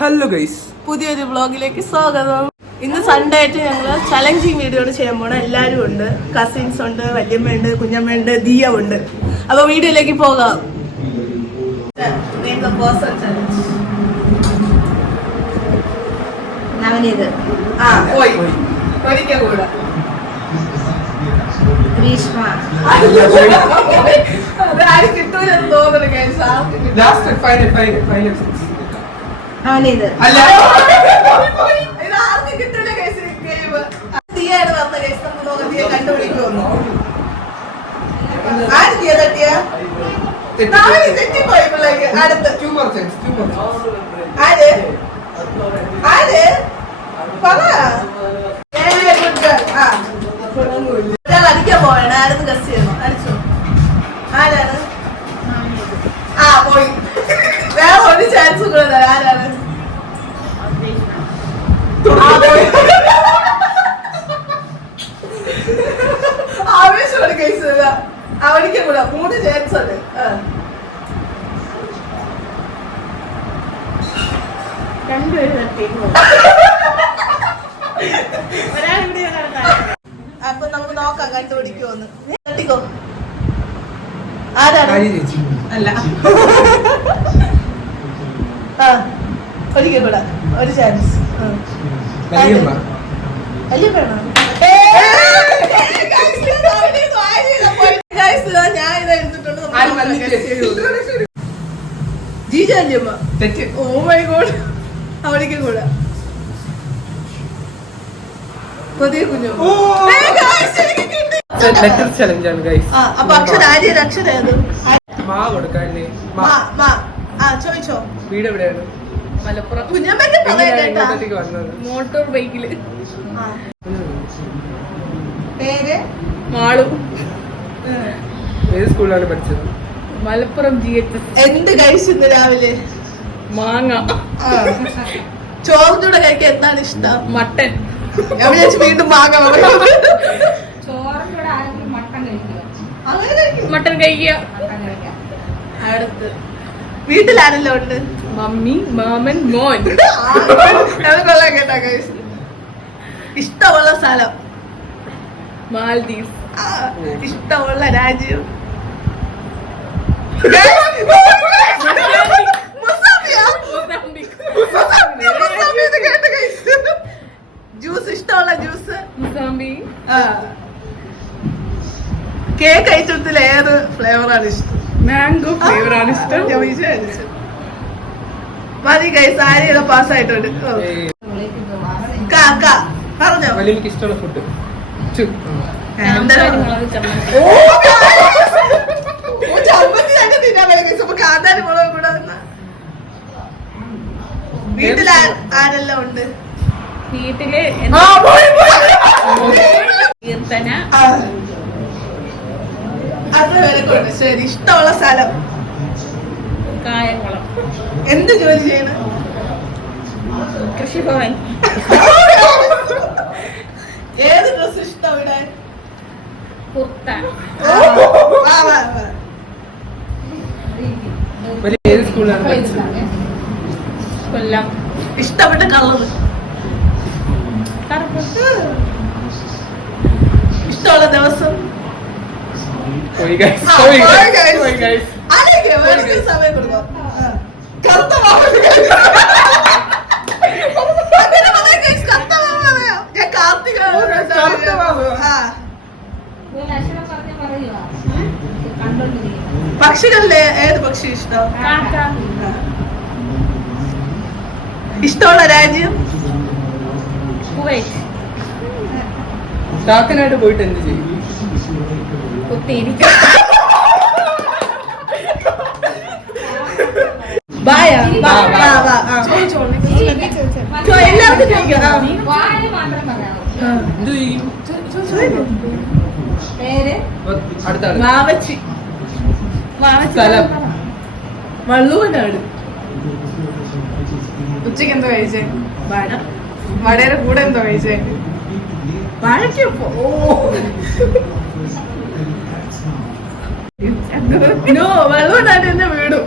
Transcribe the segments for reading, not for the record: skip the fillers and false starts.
Hello guys, പുതിയൊരു വ്ളോഗിലേക്ക് സ്വാഗതം. ഇന്ന് സൺഡേ ആയിട്ട് ഞങ്ങൾ ചലഞ്ചിങ് വീഡിയോ ചെയ്യാൻ പോണ. എല്ലാവരും ഉണ്ട്, കസിൻസ് ഉണ്ട്, വല്യമ്മയുണ്ട്, കുഞ്ഞമ്മയുണ്ട്, ദിയ ഉണ്ട്. അപ്പൊ വീഡിയോയിലേക്ക് പോകാം. ഒരിക്കൽ കൂടെ ആരും കിട്ടൂലെന്ന് തോന്നുന്നു ഗൈസ്. ഇതാർക്കും കിട്ടൂല ഗൈസ്. ദിയാണ് വന്ന ഗൈസ്. നമുക്ക് നോക്കാം ദിയ കണ്ടുപിടിക്കുമെന്നോ. ആര് ദിയ തട്ടിയ തെറ്റിപ്പോയി പിള്ളേക്ക്. അടുത്ത് ആര് ആര് പറ. ഒരാൾ അടിക്കാൻ പോവാണ്. ആരെന്ന് ഗസ് ചെയ്യണോ? അടിച്ചോ. ആരാണ്? പോയി. വേറെ ഒരു ചാൻസ് കൂടെ തരാം. ആരാണ്? ആവേശമാണ് കേസ്. അവനിക്ക് കൂടെ 3 ചാൻസ് ഉണ്ട്. അപ്പൊ നമുക്ക് നോക്കാം കണ്ടുപിടിക്കുമോന്ന്. തട്ടിക്കോ. ആരാണ്? അല്ല. ഒരിക്കൽ കൂടെ ഒരു ചാൻസ്. ഞാൻ ഇത് എടുത്തിട്ടുണ്ട്. ജീജ അല്ലമ്മ. Oh my God. അവനിക്കും കൂടെ പുതിയ കുഞ്ഞു. അപ്പൊ അക്ഷര ആര്യ അക്ഷര ചോദിച്ചോ. വീട് എവിടെയാണ്? മലപ്പുറം. കുഞ്ഞമ്മന്റെ മോട്ടോർ ബൈക്കില്. പേര് മാളു. ഏത് സ്കൂളിലാണ് പഠിച്ചത്? മലപ്പുറം GHS. എന്ത് കഴിച്ചു രാവിലെ? മാങ്ങ. ചോറിന്റെ കൂടെ കഴിക്കാൻ എന്താണ് ഇഷ്ടം? മട്ടൻ. ഞാൻ വിചാരിച്ചു വീണ്ടും മാങ്ങ. മട്ടൻ കഴിക്കുക. അടുത്ത് വീട്ടിലാരെല്ലാം ഉണ്ട്? മമ്മി, മാമൻ, മോൻ. കൊള്ളാം കേട്ടാ ഗൈസ്. ഇഷ്ടമുള്ള സ്ഥലം? മാൽദീവ്സ്. ഇഷ്ടമുള്ള രാജ്യം? ജ്യൂസ്? ഇഷ്ടമുള്ള ജ്യൂസ്? മുസാമ്പി. കേക്ക് ഐറ്റത്തിൽ ഏത് ഫ്ലേവറാണ് ഇഷ്ടം? മാംഗോ ഫ്ലേവർ ആണ് ഇഷ്ടം. മതി ഗൈസ്. ആരെയൊക്കെ പാസ്സായിട്ടുണ്ട്. പറഞ്ഞോ. എനിക്ക് ഇഷ്ടമുള്ള ഫുഡ് വീട്ടിൽ ആരെല്ലാം ഉണ്ട്? വീട്ടില് കീർത്തന. ശരി. ഇഷ്ടമുള്ള സ്ഥലം? കായംകുളം. എന്ത് ജോലി ചെയ്യണ? കൃഷിഭവൻ. ഏത് ഡ്രസ് ഇഷ്ടം ഇടാൻ? കുർത്ത. ഏത് സ്കൂളിലാണ് പഠിച്ചത്? കൊല്ലം. ഇഷ്ടപ്പെട്ട കളർ? ഇഷ്ടമുള്ള ദിവസം? സമയം കൊടുക്കാം. ഞാൻ കാർത്തിക. പക്ഷികളിലെ ഏത് പക്ഷി ഇഷ്ടം? ഇഷ്ടമുള്ള രാജ്യം? കുവൈറ്റ്. കാക്കനായിട്ട് പോയിട്ട് എന്ത് ചെയ്യും? കുത്തിയിരിക്കും. എല്ലാവർക്കും ചോദിക്കാം. എന്ത് ചെയ്യും? വാവച്ചി. സ്ഥലം? വള്ളുവനാട്. ഉച്ചക്ക് എന്തോ കഴിച്ചേ? വട. വടയുടെ കൂടെ എന്തോ കഴിച്ചേ? വാഴക്കപ്പോ. വള്ളുവനാട് എന്നെ വീടും.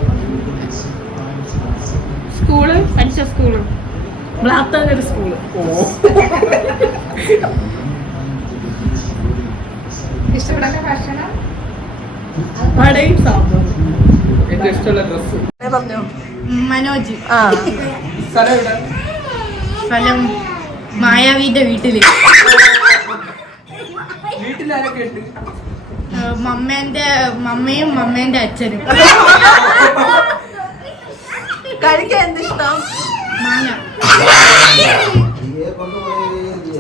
സ്കൂള് പഠിച്ച സ്കൂള് ബ്ലാത്താനൊരു സ്കൂള്. ഇഷ്ടപ്പെടുന്ന ഭക്ഷണം വടയും സാമ്പാറും. ഏറ്റവും ഇഷ്ടമുള്ള ഡ്രസ്. പറഞ്ഞോ. മനോജ്. ആ സ്ഥലം എവിടെ? സ്ഥലം മായാവിന്റെ വീട്ടില്. വീട്ടിലാരൊക്കെ ഉണ്ട്? മമ്മയും മമ്മേന്റെ അച്ഛനും. കഴിക്കാൻ എന്തിഷ്ടം? മാങ്ങ.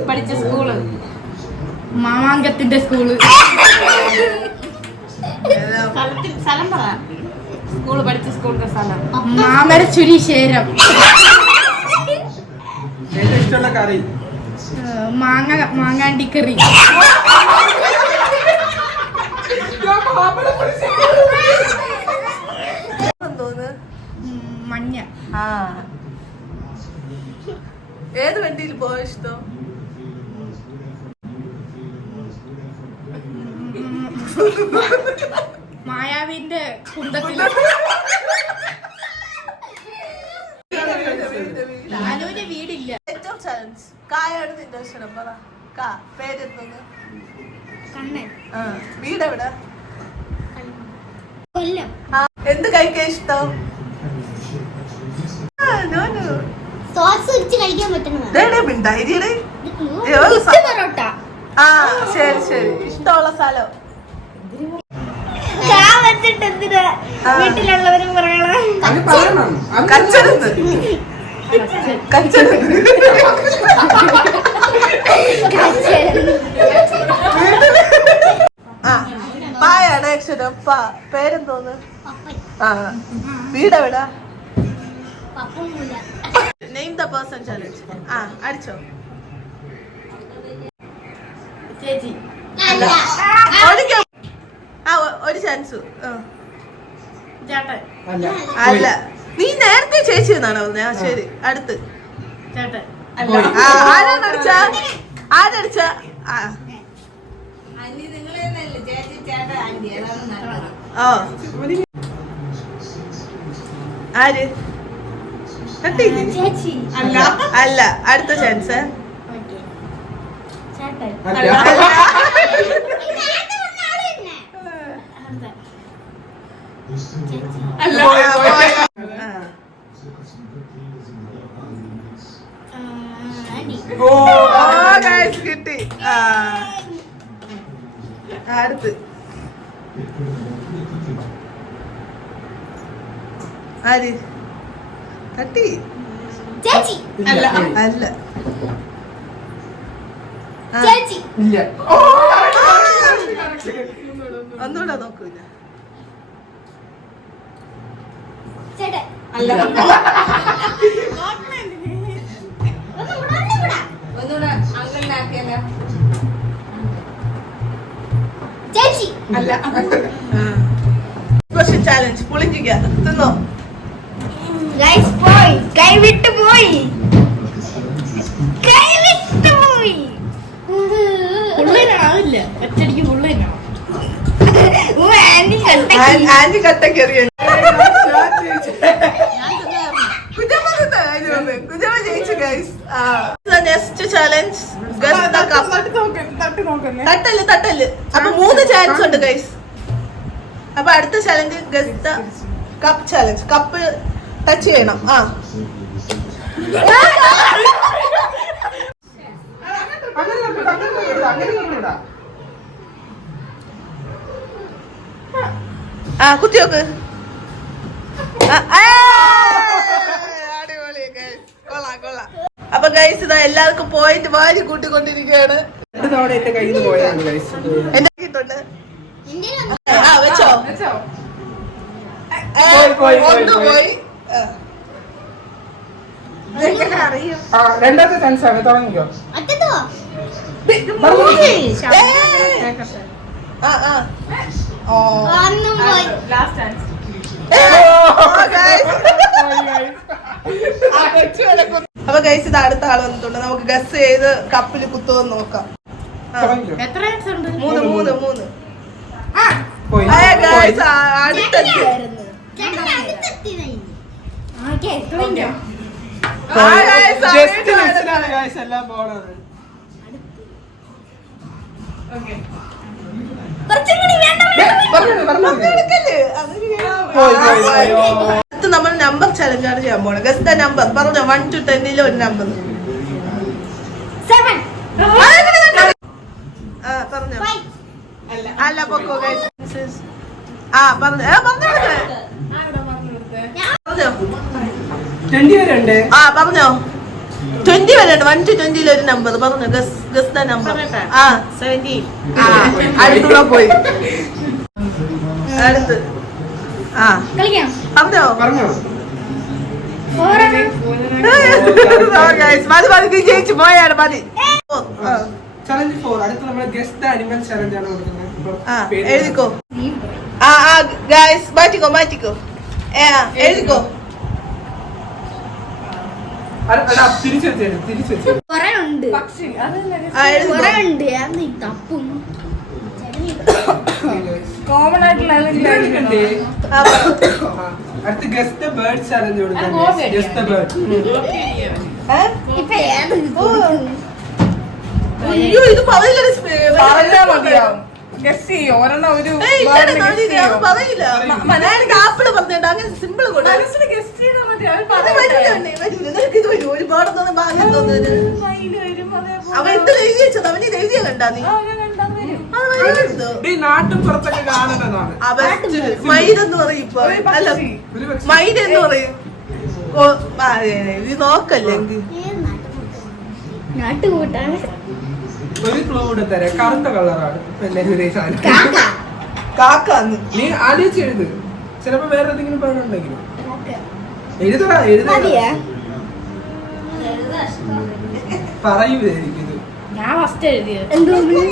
പഠിച്ച സ്കൂള് മാമാങ്കത്തിന്റെ സ്കൂള്. സ്ഥലം പറ. സ്കൂള് പഠിച്ച സ്കൂളിന്റെ സ്ഥലം മാമരച്ചുരി ശേരം. ഏറ്റവും ഇഷ്ടമുള്ള കറി? മാങ്ങാണ്ടിക്കറി. മഞ്ഞ. ആ ഏത് വണ്ടിയിൽ പോവാൻ ഇഷ്ടം? മായാവിന്റെ കുന്തത്തില്. അനുവിന്റെ വീടില്ല. ഏറ്റവും ചലഞ്ച് കായാണ് നിന്റെ ഇഷ്ടം. പറ കാ പേരെന്തോന്ന്? കണ്ണൻ. ആ വീടെവിടെ? കൊല്ലം. ആ എന്ത് കഴിക്കാൻ ഇഷ്ടം? സോസ് വെച്ച് കഴിക്കാൻ പറ്റുന്നതാണ്. പൊറോട്ട. ആ ശരി ശരി. ഇഷ്ടമുള്ള സ്ഥലം? വെച്ചിട്ട് എന്തിനാ വീട്ടിലുള്ളവരും പറയണം. അത് പറയണം. കച്ചടന്ന് കച്ചടന്ന് ആ പായാണ് അക്ഷരം. പാ പേരെന്തോന്ന്? ആ വീടെവിടാ? Name the person challenge. ആ അടിച്ചോ. ചേച്ചി. ഓടിക്കാം. ആ ഒരു ചാൻസ്. ചേട്ടൻ. അല്ല നീ നേരത്തെ ചേച്ചി എന്നാണ് പറഞ്ഞത്. ആ ശരി അടുത്ത്. ചേട്ടൻ. ആരാണടിച്ച? ആരടിച്ച? ഓ ആര് കട്ടിയില്ലേ? ചേച്ചി. അല്ല അല്ല അടുത്ത ചാൻസ്. ചേട്ടൻ. കിട്ടി. അടുത്ത് ആര് കട്ടി? ചേച്ചി. അല്ല അല്ല ചേച്ചി. ഇല്ല. ഒന്നുകൂടെ നോക്കൂല. ചേട്ടൻ. ചേച്ചി. സ്പെഷ്യൽ ചാലഞ്ച് പുളിഞ്ചിക്ക തിന്നോ. ഗൈസ് പോയി. കൈവിട്ട് പോയി. കൈവിട്ട് പോയി. പുള്ളിനാവില്ല. ഒറ്റടിക്ക് പുള്ളിനാവും. ആന്റി കട്ടക്കെറിയ കുജാമ ജയിച്ചു ഗൈസ്. നെക്സ്റ്റ് ചാലഞ്ച് തട്ടല് തട്ടല്. അപ്പൊ 3 ചാൻസ് ഉണ്ട് ഗൈസ്. അപ്പൊ അടുത്ത challenge guess the cup challenge. Cup touch ചെയ്യണം. ആ ആ കുത്തി നോക്ക്. അടിപൊളി ഗൈസ്. കൊള്ളാം കൊള്ളാം. അപ്പൊ ഗൈസ് ഇതാ എല്ലാവർക്കും പോയിന്റ് വാരി കൂട്ടിക്കൊണ്ടിരിക്കുകയാണ്. 2 തവണ എന്റെ കയ്യിൽ നിന്ന് പോയതാണ് ഗൈസ്. എന്റെ കിട്ടുണ്ട്. ആ വെച്ചോ. ഒന്ന് പോയി. രണ്ടാമത്തെ ചാൻസ് ആണ്. തുടങ്ങിക്കോ. അറ്റത്തോ. ആ ആ ഓ ഒന്നും പോയി. Last chance. അപ്പൊ ഗൈസ് ഇത് അടുത്ത ആള് വന്നിട്ടുണ്ട്. നമുക്ക് ഗസ് ചെയ്ത് കപ്പിൽ കുത്തുമെന്ന് നോക്കാം. തുടങ്ങിക്കോ. എത്ര ചാൻസ് ഉണ്ട്? 3 പോയി. അടുത്തെത്തി. ചേട്ടൻ അടുത്തെത്തി. ഓക്കെ. ജസ്റ്റ് മിസ്സിലാണ് ഗൈസ് എല്ലാം പോണത്. കുറച്ചും കൂടി വേണ്ട. അടുത്ത് നമ്മൾ നമ്പർ ചലഞ്ചാണ് ചെയ്യാൻ പോണത്. ഗസ് ദ നമ്പർ പറഞ്ഞോ. 1 to 10 ഒരു നമ്പർ. 7. പറഞ്ഞോ. 5. അല്ല പൊക്കോ ഗൈസ്. പറഞ്ഞോ. പറഞ്ഞോ 20 വരെ ഉണ്ട്. പറഞ്ഞോ. 20 വരെ ഉണ്ട്. 1 to 20 ഒരു നമ്പർ പറഞ്ഞോ. Guess the number. 17. അടുത്തുള്ള പോയി. അടുത്ത് കളിക്കാം. പറഞ്ഞോ. പറഞ്ഞോ. 4 ആണ്. മതി ജയിച്ചു പോയാണ് മതി. ചലഞ്ച് 4. അടുത്ത നമ്മൾ ഗസ്റ്റ് അനിമൽ ചലഞ്ച് ആണ് കൊടുക്കുന്നത്. എഴുതിക്കോ. ഗൈസ് മാറ്റിക്കോ. എഴുതിക്കോ. തിരിച്ചു കുറെ ഉണ്ട്. പക്ഷി അതല്ല കുറെ ഉണ്ട്. അത് തപ്പും. കോമൺ ആയിട്ടുള്ള അടുത്ത ഗസ്റ്റ് ബേർഡ് ചലഞ്ച് കൊടുക്കുന്നത്. Guest bird. ഇപ്പൊ ഏത് അയ്യോ ഇത് പറയില്ല. പറഞ്ഞാ മതിയാവും. ഗസ് ചെയ്യോ ഒരെണ്ണം ഒരു പറയില്ല. ആപ്പിള് പറഞ്ഞിട്ട് അങ്ങനെ സിമ്പിൾ കൂടെ മനസ്സിൽ ഗസ് ചെയ്താൽ മതി. ഇത് വരും. ഒരുപാടൊന്നും ഭാഗ്യം തോന്നുന്നു. അവൻ എന്ത് എഴുതി വെച്ചത്? അവന് ഇത് എഴുതിയ കണ്ടാ നീ? നാട്ടും പുറത്തൊക്കെ കാണുന്നതാണ്. മൈരെന്ന് പറയും ഇപ്പൊ. അല്ല മൈരെന്ന് പറയും. ഇത് നോക്കല്ലേ. നാട്ടുകൂട്ടാണ്. ഒരു ക്ലൂ കൂടെ തരാം. കറുത്ത കളറാണ്. കാക്കാന്ന് നീ ആലോചിച്ച് എഴുത്. ചിലപ്പോ വേറെ എന്തെങ്കിലും പേരുണ്ടെങ്കിലും എഴുതടാ. പറയൂലായിരിക്കും ഇത്. ഞാൻ ഫസ്റ്റ് എഴുതിയത്. എന്തോന്ന്?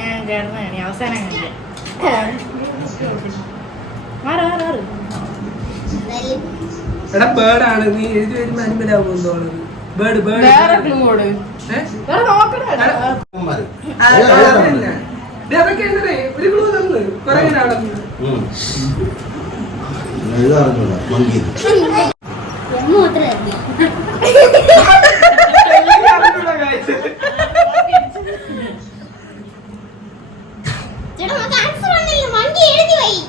ഞാൻ ചേർന്നാണ് അവസാനം കണ്ടത്. എടാ ബേർഡാണ്. നീ എഴുതി വരുമ്പോ അനിമലാവും തോന്നുന്നത്. ബേർഡ് വേറെ ക്ലൂ കൊടു. അതൊക്കെ എങ്ങനെ ഒരു ക്ലൂ തന്നു. കുറെ നടന്നു.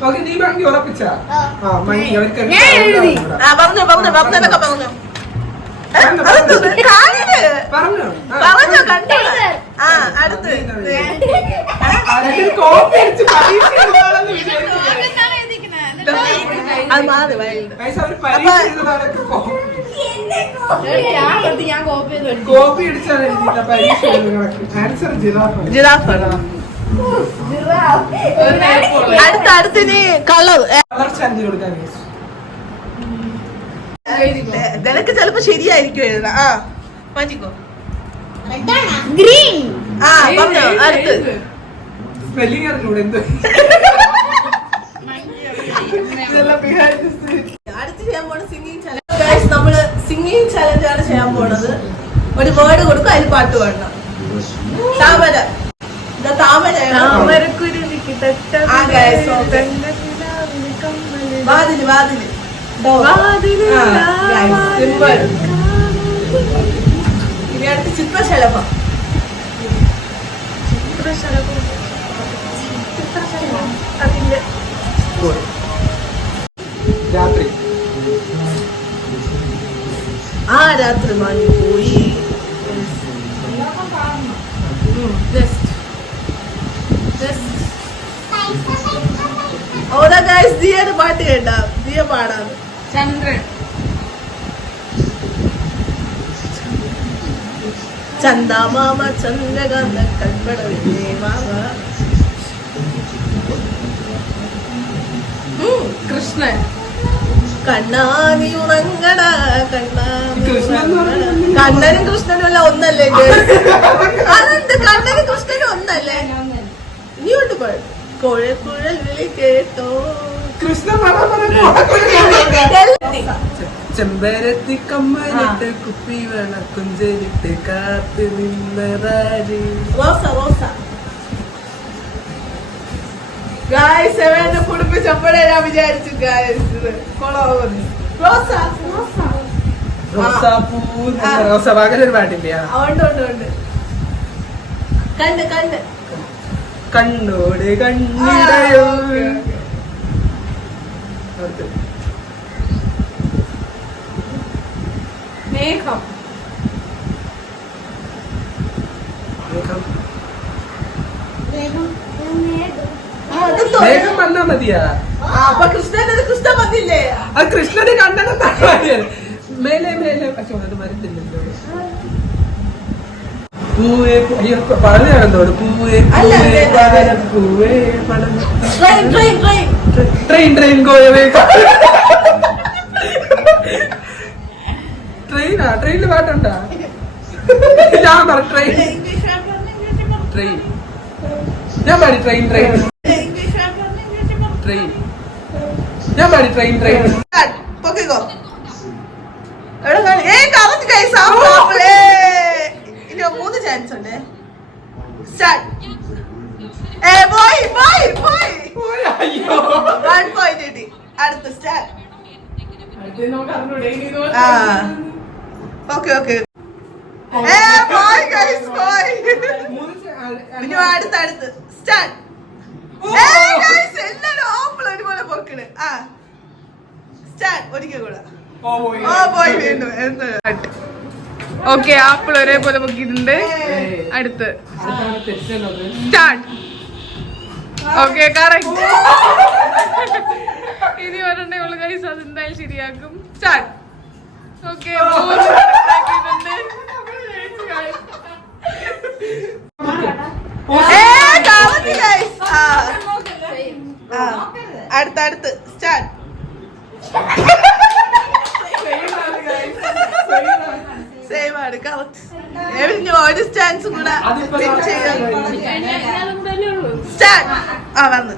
ഓക്കെ നീ മങ്കി ഉറപ്പിച്ച. മങ്കി അവർക്ക് പറഞ്ഞോ പറഞ്ഞതൊക്കെ പറഞ്ഞോ. പറഞ്ഞോ. പറഞ്ഞോ കണ്ടോ. അടുത്ത് കോപ്പി അടിച്ച് പരീക്ഷ എഴുതാണെന്ന് വിചാരിച്ചു. അത് മാറി വൈകിട്ട്. അവര് പരീക്ഷ എഴുതാനൊക്കെ ഞാൻ കോപ്പി ചെയ്ത് കോപ്പി അടിച്ചാണ് എഴുതിയില്ല പരീക്ഷ എഴുതുന്നത്. ആൻസർ ജിറാഫാണ്. അടുത്തിന് കളർ ചലഞ്ച് കൊടുക്കാൻ. നിനക്ക് ചിലപ്പോ ശരിയായിരിക്കും എഴുതാ. മാറ്റിക്കോ. ഗ്രീൻ. പറഞ്ഞോ. അടുത്ത് സ്പെല്ലിംഗ് അറിഞ്ഞൂടെ എന്തോ. അടുത്ത് ചെയ്യാൻ പോണ സിംഗിങ് ചലഞ്ച്. നമ്മള് സിംഗിങ് ചലഞ്ച് ആണ് ചെയ്യാൻ പോണത്. ഒരു വേർഡ് കൊടുക്കും, അതിന് പാട്ട് പാടണം. താമര. വാതില് ഇനി അടുത്ത് ചിത്രശലഭം. രാത്രി. രാത്രി മാഞ്ഞു പോയി. ഓരോ ഗൈസ് ദിയുടെ പാട്ട് കേട്ടാ. ദിയ പാടാണ്. ചന്ദ്രൻ. ചന്ദമാമ ചന്ദ്രകാന്ത കൽപ്പടവില്ലേ മാമ. കൃഷ്ണൻ. കണ്ണാനി ഉറങ്ങട കൃഷ്ണൻ കണ്ണനും കൃഷ്ണനും അല്ല ഒന്നല്ലേ? അതുണ്ട്. കണ്ണനും കൃഷ്ണനും ഒന്നല്ലേ? ഇനി ഉണ്ട് കുഴൽ വിളി കേട്ടോ. കൃഷ്ണ ചെമ്പരത്തി കമ്മലിട്ട് കുപ്പി വേണ കുഞ്ചരിട്ട് കാത്ത് നിന്നതാരി. റോസ ഗായ്സ് എന്നെ കുടിപ്പിച്ചപ്പോഴേ ഞാൻ വിചാരിച്ചു ഗായ്സ് കൊളാവുന്നു. റോസ റോസാപ്പൂ റോസാപ്പൂ അങ്ങനെ ഒരു പാട്ടില്ല. ഉണ്ട് ഉണ്ട് ഉണ്ട്. കണ്ട് കണ്ട് കണ്ണോട് കണ്ണിടയോ. മേഘം. വേഗം വന്നാ മതിയാ. അപ്പൊ കൃഷ്ണന്റെ കൃഷ്ണ വന്നില്ലേ? ആ കൃഷ്ണന്റെ കണ്ണനെ താഴെ മേലെ മേലെ. പക്ഷെ അത് മരത്തില്ലല്ലോ. പൂവേ അയ്യോ പറഞ്ഞോട്. പൂവേ പൂവേ പണം. Train train train train train go away. ട്രെയിനാ? ട്രെയിനിൽ പാട്ടുണ്ടാ? ഞാൻ പറ ട്രെയിൻ ട്രെയിൻ. ഞാൻ പാടി ട്രെയിൻ ട്രെയിൻ ട്രെയിൻ. ഞാൻ പാടി ട്രെയിൻ ട്രെയിൻ. പൊക്കിക്കോ. ഇനി 3 ചാൻസ് ഉണ്ട്. സ്റ്റാർട്ട്. അയ്യോ 1 point കിട്ടി. അടുത്ത സ്റ്റാർട്ട്. Okay okay. ഇനി അടുത്ത് അടുത്ത് സ്റ്റാർട്ട്. എല്ലാരും ഓപ്പൺ ഒരുപോലെ പൊക്കണ്. സ്റ്റാർട്ട്. ഒരിക്കൽ കൂടെ. ഓ പോയി വീണ്ടും. എന്ത് ഓക്കെ ആപ്പിൾ ഒരേപോലെ പൊക്കിയിട്ടുണ്ട്. അടുത്ത് സ്റ്റാർട്ട്. Okay correct. ഇനി ഒരെണ്ണേ ഉള്ളു ഗൈസ്, അത് എന്തായാലും ശരിയാക്കും. സ്റ്റാർട്ട്. ഓക്കെ അടുത്ത അടുത്ത് സ്റ്റാർട്ട്. സെയിം ആണ്. കറക്റ്റ്. ഒരു ചാൻസ് കൂടെ സ്റ്റാർട്ട്. വന്ന്